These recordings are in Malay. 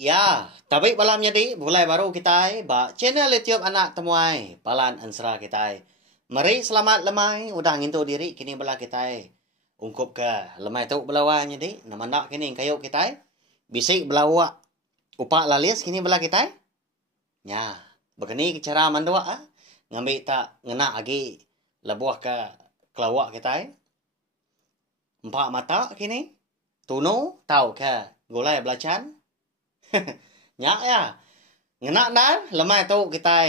Ya, tapi malam jadi mulai baru kita ba channel YouTube anak temuai balan ansra kita. Mari selamat lemai udah ngintu diri kini bela kita. Ungkup ke lemai tu belawan jadi nama nak kini kayu kita. Bisik belawa upak lalis kini bela kita. Ya, begini cara mandua ngambil tak ngena lagi lebuah ke kelawak kita. Empat mata kini. Tunu tahu ke gulai belacan. Nyak ya. Ngenak dan lemai tu kita.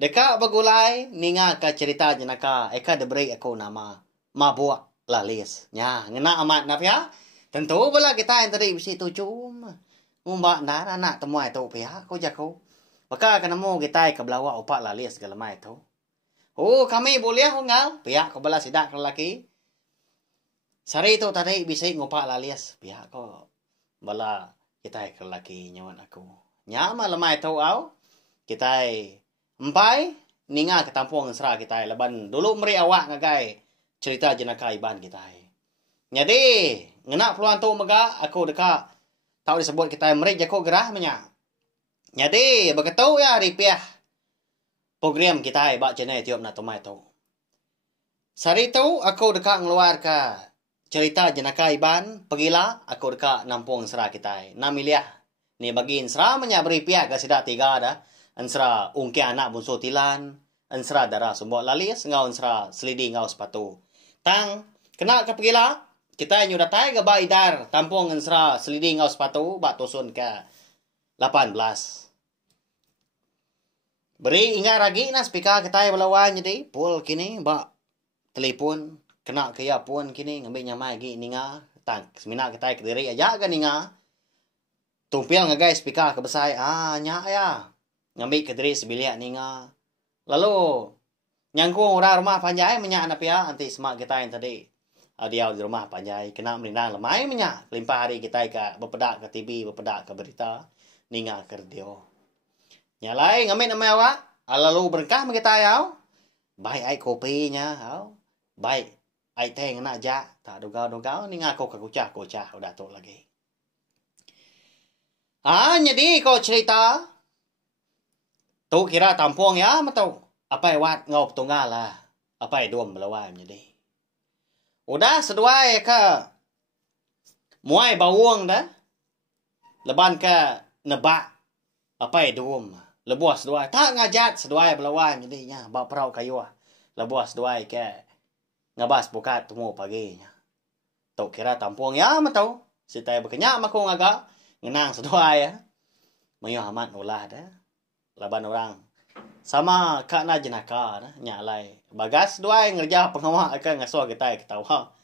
Dekat bagulai ninga ka cerita jenaka eka deberi aku nama mabuk lalis. Nya ngenak amat nap ya. Tentu bala kita yang tadi bisi tu cuma. Umbak dan anak temuai tu pihak ko jaku. Maka kenemu kita ke belawak upak lalis ke lemai tu. Oh kami boleh ngal pihak ko bala sidak lelaki. Sari tu tadi bisi ngupak lalis pihak ko bala kita ke lelaki nyawan aku. Nyama lemai tau au. Kita empai ninga ke tampung serah kita leban dulu meri awak ngagai cerita jenaka iban kita. Jadi ngena peluang tu mega aku dekat tahu disebut kita meri jako gerah menya. Jadi begitu ya ripiah program kita bak channel YouTube nak tomai tu. Sari tu aku dekat ngeluar ke cerita jenaka iban pergilah aku dekat nampung serah kita. Namiliah ni bagi insra menyabri pihak ke sidak tiga dah. Ansra ungki anak bunso tilan, ansra darah sumbok lalis, ngau ansra selidi ngau sepatu. Tang kena ke pergilah kita nyu datai ke ba idar tampung ansra selidi ngau sepatu bak tusun ke 18. Beri ingat lagi na speaker kita belawan jadi pul kini bak telefon kena ke ya pun kini ngambil nyamai lagi ninga tang semina kita ke diri aja ke ninga tumpil ngagai speaker ke besai nya ya ngambil ke diri sebiliak ninga lalu nyangkung orang rumah panjai menyak anak ya anti semak kita yang tadi dia di rumah panjai kena merindang lemai menyak limpah hari kita ke berpedak ke TV berpedak ke berita ninga ke radio nyalai ngambil nama awak lalu berkah kita ya baik ai kopinya baik ai teh nak ja tak dogau-dogau ni ngaku ke kucah udah tu lagi. Jadi kau cerita tu kira tampung ya matau apa wat ngau tunggal lah apa dom belawai jadi. Udah seduai ke muai bawang dah leban ke nebak apa dom lebuas seduai tak ngajat seduai belawai jadi nya ba perau kayu lebuas seduai ke ngabas bukat temu paginya. Tau kira tampung ya matau. Sitai berkenyak maku ngaga. Ngenang sedua ya. Mayuh amat ulah dah. Laban orang. Sama kak na jenaka dah. Nyalai. Bagas dua ngerja pengawak akan ngasuh kita ketawa.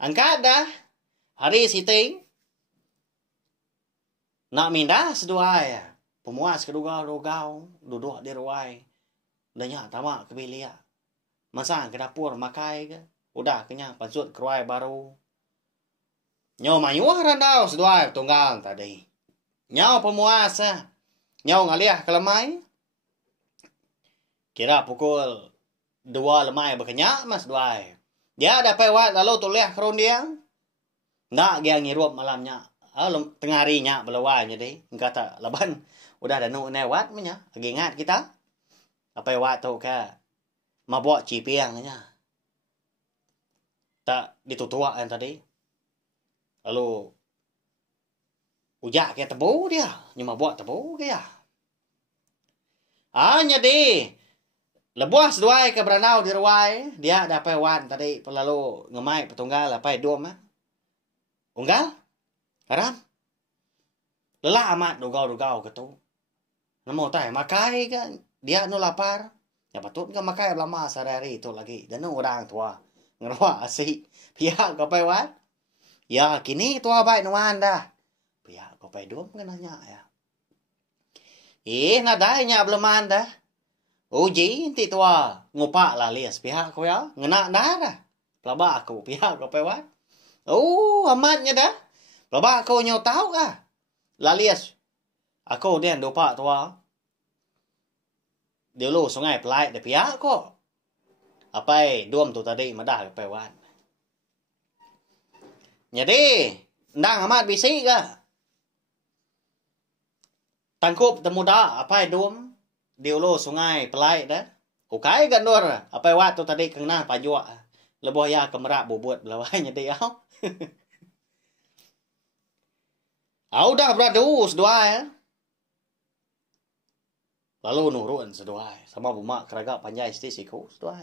Angkat dah. Hari sitai. Nak mindah sedua ya. Pemuas kedugau-dugau. Duduk di ruai. Danyak tamak kebilia. Masa ke dapur makai ke. Udah kenyang pansut keruai baru. Nyau mayuah randau sedua tunggal tadi. Nyau pemuas nyau ngaliah ke lemai. Kira pukul 2 lemai berkenyak mas dua. Dia dapat wat lalu tuliah kerun dia. Nak dia ngirup malamnya. Tengah harinya belawai jadi. Kata leban. Udah danu newat punya. Lagi ingat kita. Apa wat tu ke. Mabok cipiangnya. Tak ditutuak yang tadi. Lalu ujak ke tebu dia. Nyuma buat tebu ke ya. Jadi lebuas dua ke beranau di ruai. Dia dapat wan tadi. Lalu ngemai petunggal apa dom. Unggal? Haram? Lelah amat dugau-dugau ke tu. Namo tay makai kan. Dia nu lapar. Ya patut kan makai lama sehari itu lagi. Dan orang tua. Ngerwa asik. Pihak kau wat. Ya kini tua baik nuan dah. Pihak kau dom kan nanya ya. Nadainya belum anda. Uji inti tua. Ngupak lah lias pihak kau ya. Ngenak dah dah. Pelabak aku pihak kau wat. Amatnya dah. Pelabak aku nyau tahu kah. Lalias. Aku dia dopak tua. Dulu sungai pelai de pihak kok. Apa dom tu tadi madah ke pewan. Jadi, ndang amat bisi ke? Tangkup temu dah apa dum di ulu sungai pelai dah. Ukai gandur apa waktu tadi kena pajua. Leboh ya kemerak bobot belawanya dia. Au dah beradus dua ya. Lalu nurun sedua sama buma keraga panjai sti siku sedua.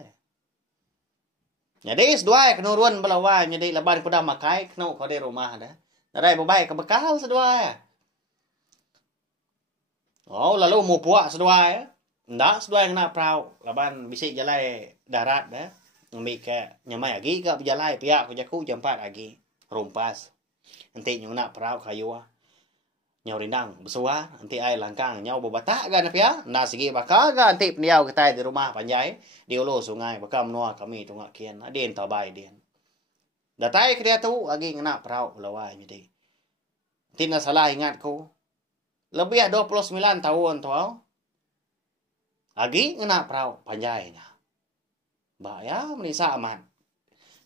Jadi sedua kenurun belawan jadi leban kuda makai kena kau di rumah dah. Nadai babai ke bekal sedua. Oh lalu mau puak sedua ya. Ndak sedua kena perahu. Leban bisik jalai darat dah. Ambil ke nyamai lagi ke berjalai pihak kujaku jam 4 lagi. Rumpas. Nanti nyuna perahu kayu nyau rindang bersuah. Nanti ai langkang nyau berbatak kan pihak. Nah segi bakal kan nanti peniau kita di rumah panjai. Di ulu sungai bakal menua kami tunggak kian. Adin tabai din. Datai ke dia tu lagi ngena perahu lawai jadi. Tidak salah ingatku. Lebih 29 tahun tu. Lagi ngena perahu panjainya. Bahaya menisa aman.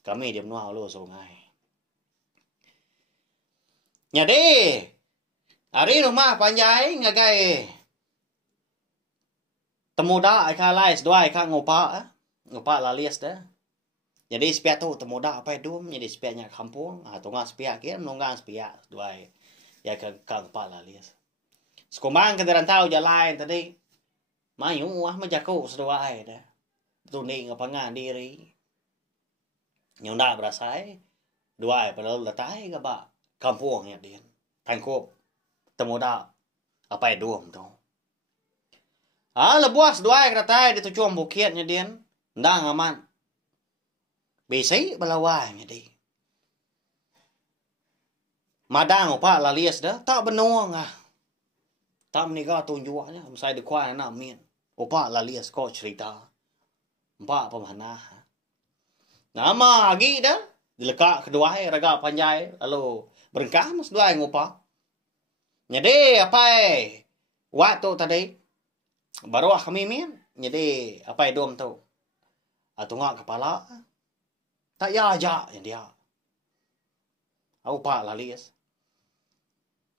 Kami di menua ulu sungai. Jadi, hari rumah panjai ngagai. Temuda ika lais dua ika ngopak. Ngopak lalias dah. Jadi sepiak tu temuda apa itu? Jadi sepiaknya kampung. Tunggang sepiak kia menunggang sepiak dua. Ya ke ngopak lalias. Sekumang kendaraan tahu jalan tadi. Mayu majaku sedua dah. Tuning ngapangan diri. Nyonda berasai. Dua padahal letai ke ba kampung ya dia. Tangkup temuda apa itu tu. Lebuas dua keratai di tujuan bukitnya dia. Ndang aman. Bisi belawanya dia. Madang apa lalias dah tak benuang ah. Tak menikah tunjuknya. Masai di kuat nak min. Opa lalias kau cerita. Empat pemanah. Nama lagi dah. Dilekak kedua raga panjai. Lalu berengkah mas dua yang upah. Jadi apa waktu tadi. Baru kami min. Jadi apa dom tu. Tungak kepala. Tak ya aja yang dia. Upah lalias.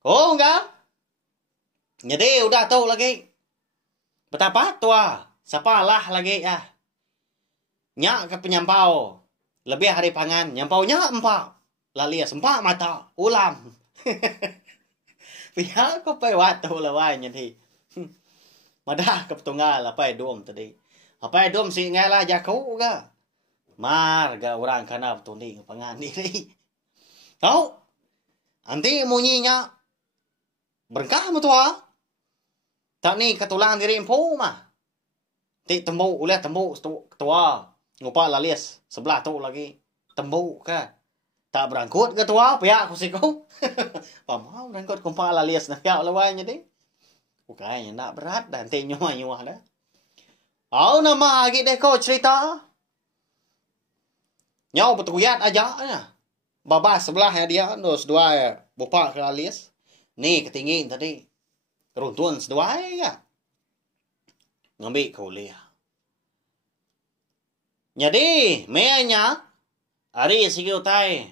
Oh enggak. Jadi udah tahu lagi. Betapa tua. Siapa lah lagi ah. Nyak ke penyampau. Lebih hari pangan. Nyampaunya 4. Lalias 4 mata. Ulam. Pihak ko pa waktu lawanya di. Madah ke petunggal apa dom tadi. Apa dom si ngala jaku ga. Mar ga orang kana betuning pangan diri. Tahu? Nanti munyinya. Berkah mo tua. Tak ni ketulang diri empu mah. Ti tembuk ulah tembuk tua. Ngupak lalias sebelah tu lagi. Tembuk ke. Tak berangkut ke tua pihak aku siku. Pamau berangkut kumpak lalias na pihak lawanya di. Bukannya nak berat dan ti nyuah-nyuah dah. Au nama lagi deh kau cerita. Nyau betuyat aja nya. Babas sebelah ya dia dos dua ya. Bupak ke lalias. Ni ketinggian tadi. Runtun sedua ya. Ngambil kuliah. Jadi, meanya hari sikiu tai.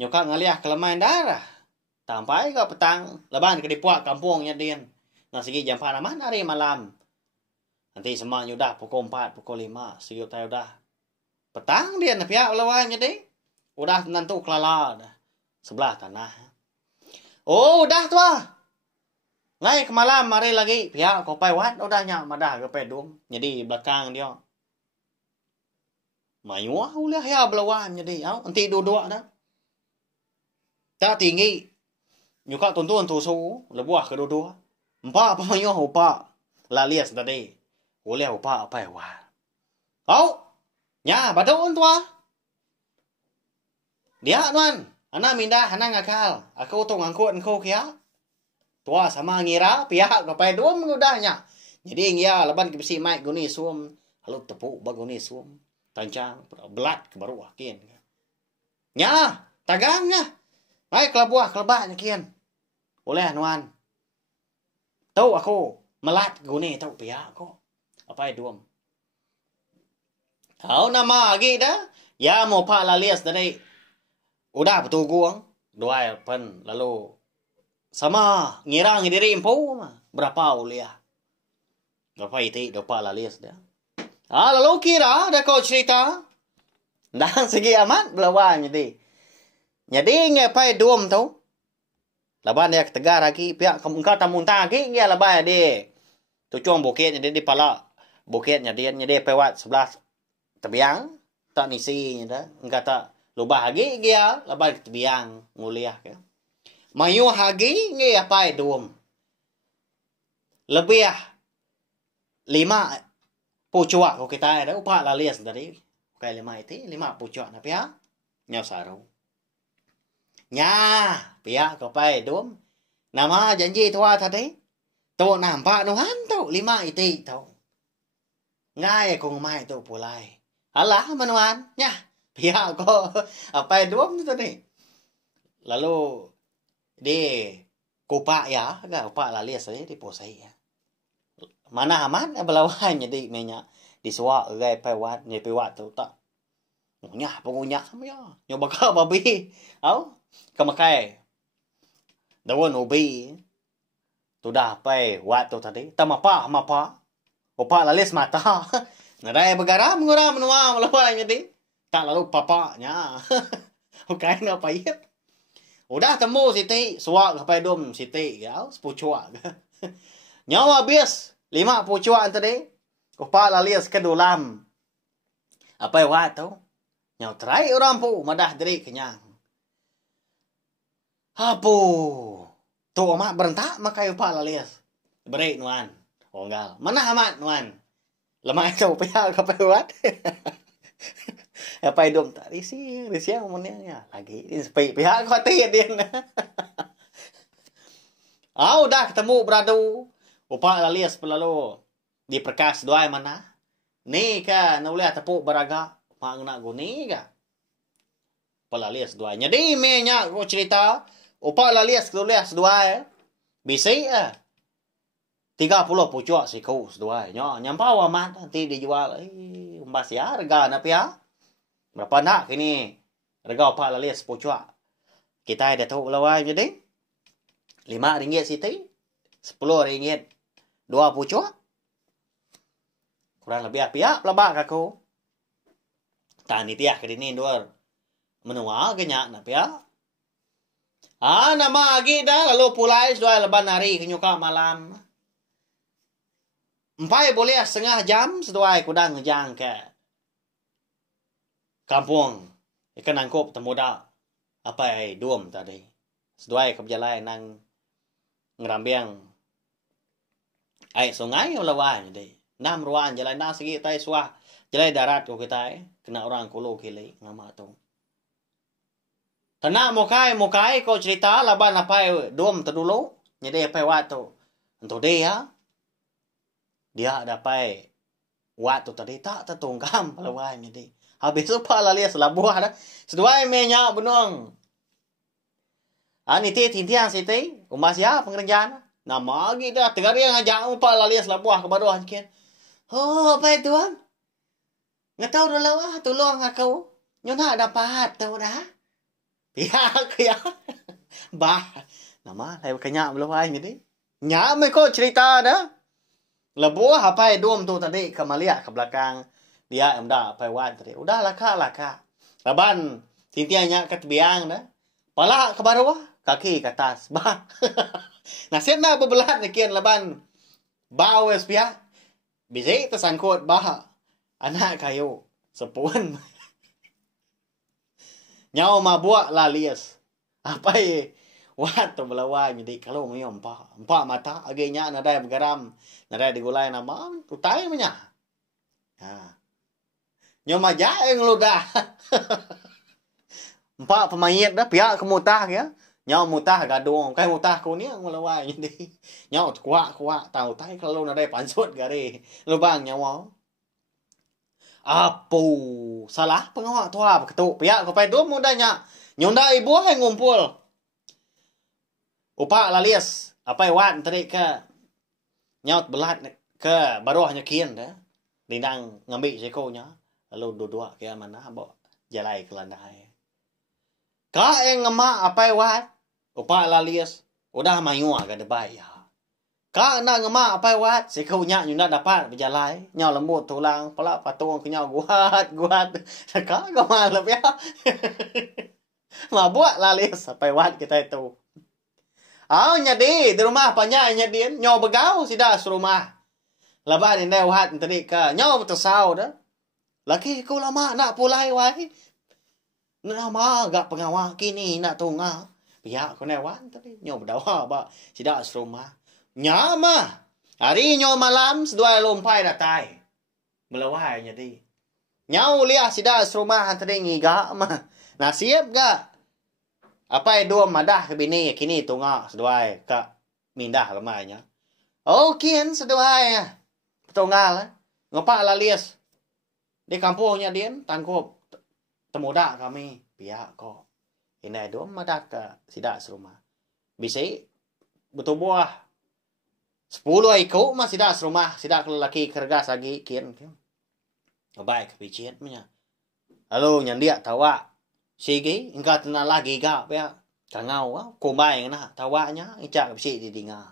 Nyokak ngaliah kelemahan darah. Sampai ke petang. Leban ke dipuak kampungnya dia. Nah, segi jam 4 aman hari malam. Nanti semuanya udah pukul 4, pukul 5. Sikiu tai udah. Petang dia na pihak lawannya deh. Udah tentu kelala dah. Sebelah tanah. Oh, udah tua. Ngai ke malam hari lagi. Pihak kopai wat. Udah nyak madah ke pedung. Jadi belakang dia. Mayuah ulah ya belawan jadi. Nanti dua-dua dah. Tak tinggi. Nyuka tuntun tusu. Lebuah ke dua-dua. Empat apa mayuah upak. Lalias tadi. Ulah upak apa ya wah. Au. Nya badun tua. Dia nuan. Anak mindah anak ngakal. Aku tu ngangkut engkau kia. Tua sama ngira pihak kapai dum udahnya. Jadi ngia leban ke besi mic guni suam. Lalu tepuk baguni suam. Tancang belat ke baru kian. Nya, tagangnya. Ai kelabuah kelebaknya kian. Oleh nuan. Tahu aku melat guni tahu pihak kok. Apa dum. Tahu nama lagi dah. Ya mau pak lalias dari. Udah betul guang. Dua pen lalu sama ngirang diri empu berapa uliah. Berapa iti dopa lalias dia. Lalu kira ada kau cerita. Dah segi amat belawan jadi. Jadi ngapai duam tu. Laban dia ketegar lagi pihak engkau tamunta lagi dia laban dia. Tu cuang bukit jadi di pala bukitnya dia pewat sebelah tebiang tak nisi dah. Engkau tak lubah lagi dia laban tebiang nguliah ke. Mayu hagi nge apa duam. Lebih 5 pucuk ko kita ada upa lalias dari kai 5 itu 5 pucuk na pia nyaw saru. Nya pia ko pai duam. Nama janji tua tadi. Tu nampak nuhan tu 5 itu tu. Ngai ko mai tu pulai. Alah manuan nya pia ko apa duam tu tadi. Lalu di kupa ya, agak kupa lalias saja di posai ya. Mana aman belawan jadi minyak disuak gai pewat ni pewat tu tak. Ngunyah pengunyah sama ya. Nyoba ka babi. Au kemakai. Daun ubi. Tu dah pai wat tu tadi. Tak mapa. Upa lalis mata. Nadai bergaram nguram menua melawan jadi. Tak lalu papanya. Bukan apa ya. Udah temu siti suak sampai dom siti ya sepucuk. Nyawa habis 5 pucuk tadi. Kupa lalias ke dalam. Apa yang buat tu? Nyawa terai orang pu madah diri kenyang. Apu. Tu amat berentak makai kupa lalias. Beri nuan. Onggal. Mana amat nuan? Lemah itu pihak apa buat? Apa dom tak risi yang menanya lagi. Ini pihak khawatir dia. Udah ketemu beradu. Upa lalias pelalu diperkas doai mana? Ni ka naulih tepuk baraga mak nak guni ka. Pelalias doai. Jadi menya ko cerita upa lalias nulis doai. Bisi 30 pucuk siku doai. Nya nyampau amat nanti dijual umbas ya harga na pia. Berapa nak kini? Harga upa lalias pucuk. Kita ada tahu lawai jadi. RM5 siti. RM10 2 pucuk. Kurang lebih pihak pelabak aku. Tani tiah ke dini dua. Menua kenyak na pihak. Nama lagi dah lalu pulai sudah leban hari kenyuka malam. Empai boleh 1/2 jam seduai kudang ngejang ke kampung. Ikan nangkup temuda. Apa duam tadi. Seduai ke berjalan nang ngerambiang air sungai lawan jadi 6 ruan jalan dah segi tai suah jalan darat ko kita kena orang kulo kili ngama tu tanah mokai ko cerita laban apa dom tu dulu jadi apa waktu untuk dia ada apa waktu tadi tak tertungkam lawan jadi habis tu pala lias labuah dah seduai menya benong ani tintiang siti umas ya pengerjaan nama lagi dah. Tegari yang ajak umpa lalias labuah ke bawah sekian. Oh, apa itu tuan? Nggak tahu dulu lah. Tolong aku. Nyona dapat tahu dah. Pihak ya. Bah. Nama saya kenyak belum aja jadi. Nyak mereka cerita dah. Labuah apa itu tu tadi kemalia ke belakang. Dia dah apa wan tadi. Udah laka. Laban tintianya ke tebiang dah. Pala ke bawah, kaki ke atas. Bah. Nah, siap na bebelat nakian laban. Bawes pihak. Bisa tersangkut bah. Anak kayu. Sepun. Nyawa mabuak lalias. Apa Wat tu belawai. Jadi kalau may empat mata. Agaknya nadai bergaram. Nadai digulai nama. Tutai punya. Nyawa jaeng lu dah. 4 pemain dah. Pihak kemutah ya. Nyawa mutah gadung. Kai mutah ko ni ang malaway hindi. Nyawa kuha tahu tay kalau na day pansot gari. Lubang nyawa. Apo salah pengawa tua ketuk pihak ko pay dum mudanya. Nyonda ibu ay ngumpul. Upa lalias apa wan tadi ke nyaut belat ke baruhnya kian dah. Dindang ngambil sekonya. Lalu dua kaya mana bawa jalai ke landai. Ka yang ngema apa wat? Upa lalias. Udah mayua ga debai ya. Ka na ngema apa wat si kau nya nyunda dapat berjalai nya lembut tulang pala patung ke nya guat ka ga malap ya. Mabuk lalis sampai wat kita itu. Nyadi di rumah banyak nyadiin nyaw begau sida serumah. Laban ini wat tadi ka nyaw betusau dah. Laki kau lama nak pulai wai. Nama gak pengawal kini nak tunga. Pihak kau newan tadi nyaw berdawa ba sida serumah. Nyama. Hari nyo malam sedua lompai datai. Melawai jadi. Nyau liah sida serumah tadi ngiga mah. Nasib ga. Apa dua madah ke bini kini tunga sedua ka mindah lemahnya. Oh kian sedua tunga lah. Ngopak lalias. Di kampungnya dia tangkup temuda kami pihak kok. Ini dua madah ke sida serumah. Bisa betul buah 10 ikut masih dah serumah, sidak lelaki kergas lagi kian. Baik bicit punya. Halo nyandia tawa. Sige engkau tenang lagi gak ya. Kangau kumbai ngana tawanya icak bisi di dinga.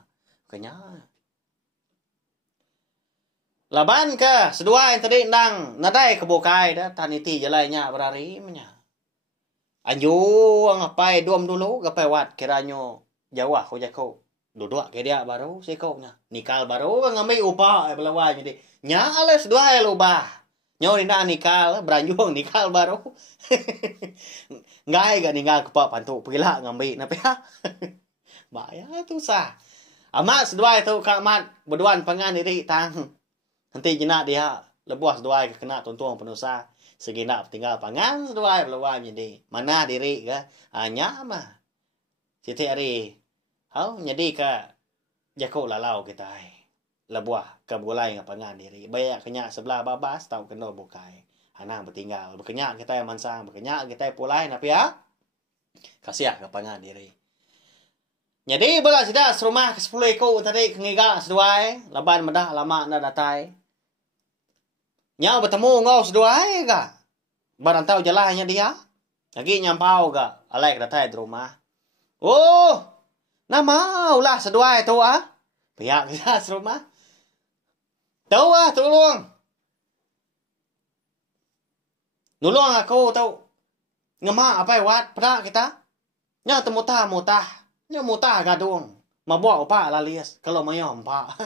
Kanya. Laban ke sedua yang tadi nang nadai kebukai dah taniti jalannya berari punya. Anju ngapai duam dulu gapai wat kiranyo Jawa ko jako. Duduk ke dia baru sekoknya. Nikal baru ngambil upah belawanya di. Nya ales dua lubah. Nyo dina nikal beranjung nikal baru. Ngai ga ninggal kepak pantu pila ngambil nape ha. Bahaya tu sah. Amat sedua itu kak mat berduan pangan diri tang. Nanti jenak dia lebuas sedua kena tuntung penusa. Segina tinggal pangan sedua belawanya di. Mana diri ga hanya mah. Siti hari jadi ka jako lalau kita lebuah ke bulai ngapangan diri banyak kenyak sebelah babas tahu kena bukai hanang bertinggal berkenyak kita yang mansang berkenyak kita pulai napi ya kasiah ngapangan diri jadi bola sudah serumah ke 10 ikut tadi kengiga seduai laban medah lama na datai nyau bertemu ngau seduai ga barang tahu jalannya dia lagi nyampau ga alai datai di rumah Nama ulah sedua itu pihak kita serumah. Tahu tolong. Nolong aku tahu. Ngema apa wat pada kita. Nya temutah. Nya mutah gadung. Mabuk apa lalias kalau mayom pak.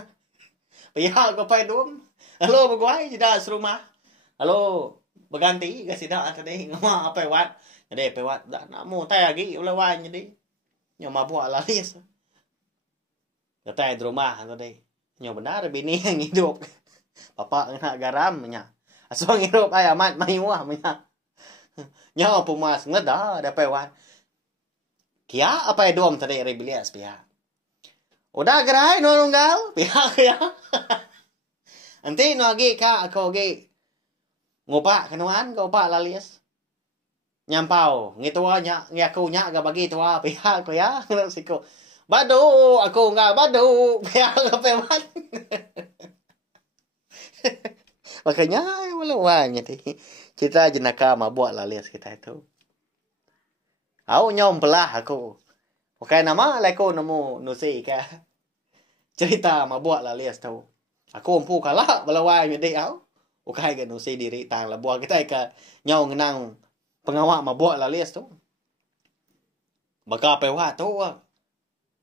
Pihak ko pai dum. Halo begwai tidak serumah. Halo berganti ke sida tadi ngema apa wat. Jadi apa wat dah nak mutah lagi ulah wan jadi. Nyo mabuk lalis. Katanya di rumah tadi. Nyo benar bini yang hidup. Bapak nak garam nya. Asal hidup ay amat mayuah nya. Nyo pumas ngeda ada pewan. Kia apa dom tadi rebilias pihak. Udah gerai no nunggal pihak ya. Nanti no lagi ka aku lagi ngopak kenuan ngopak lalis. Nyampau ngituanya ngaku nya ga bagi tua pihak ko ya siko badu aku enggak badu pihak pewan makanya walawanya ti kita jenaka mabuk lalias kita itu au nyom belah aku pakai nama leko nemu nusi ka cerita mabuk lalias tahu aku empu kalah balawai mede au ukai ga nusi diri tang labuah kita ka nyau ngenang pengawak mabuk lalias tu. Baka pewa tu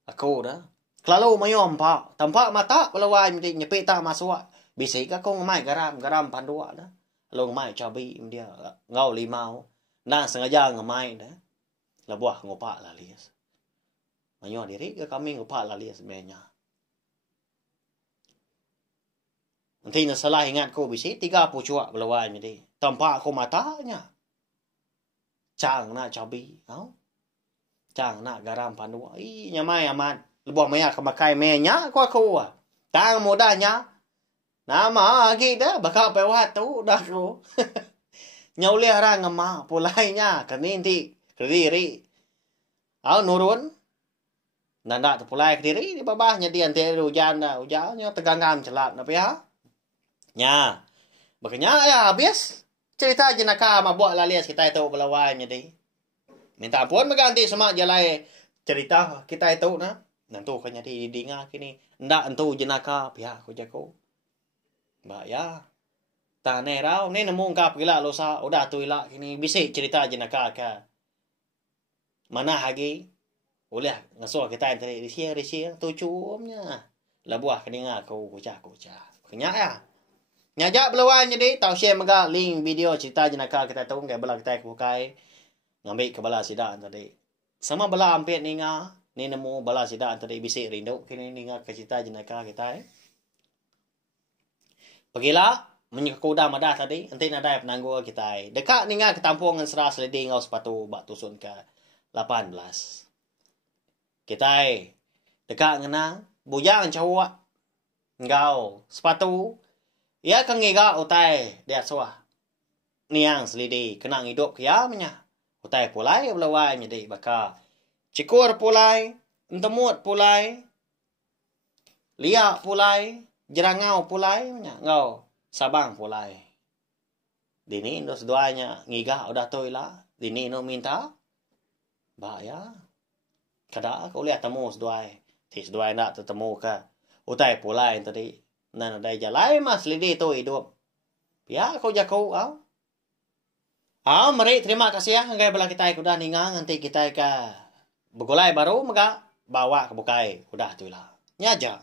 aku dah. Kalau mayom pak, tampak mata pelawai mesti nyepit tak masuk. Bisa ka kong mai garam pandua dah. Long mai cabai dia ngau limau. Nah sengaja ngamai dah. Labuah ngopak lalias. Mayo diri ke kami ngopak lalias sebenarnya. Nanti nak salah ingat ko bisa 30 cuak pelawai mesti. Tampak ko matanya. Chang na cabai, chang na garam pandua. Nyamai aman. Lebuah maya kemakai menya aku. Tang modanya. Nama kita bakal pewat tu dah ko. Nyauli orang ngema pulainya kaninti kediri. Nurun. Nanda tu pulai kediri di babahnya dia ante hujan dah. Hujannya teganggam celap napi ya. Nya. Bakanya ya habis. Cerita jenaka mabuk lalias kita itu belawanya deh. Minta ampun mengganti semak jalai cerita kita itu nah. Nantu kanya di dinga kini. Ndak entu jenaka pihak ko jako. Ba ya. Tane raw ne nemu ka pila losa udah tu ila kini bisik cerita jenaka ka. Mana hagi? Ulah ngaso kita tadi risia tu cumnya. Labuah keninga ko kuca. Kenya ya. Nyajak belawan jadi tau share maga link video cerita jenaka kita tahu ngai bala kita bukai ngambil ke bala sidaan tadi. Sama bala ampit ninga ni nemu bala sidaan tadi bisik rindu kini ninga ke cerita jenaka kita. Pergilah menyekuda madah tadi nanti nadai penangguh kita. Dekat ninga ke tampung ngan serah selidi ngau sepatu bak tusun ke 18. Kita dekat ngena bujang cawak ngau sepatu ya kang ngiga utai dia suah niang selidi kenang hidup kia menya utai pulai belawai jadi baka cikur pulai entemut pulai liak pulai jerangau pulai menya ngau sabang pulai dini nos doanya ngiga udah toila dini no minta ba ya kada kau lihat temu seduai tis doai nak tetemu ka utai pulai tadi nan ada jalai mas lidi tu hidup ya kau jakau mari terima kasih ya ngai bala kita udah ningang nanti kita ka begolai baru maka bawa ke bukai udah tu lah nyaja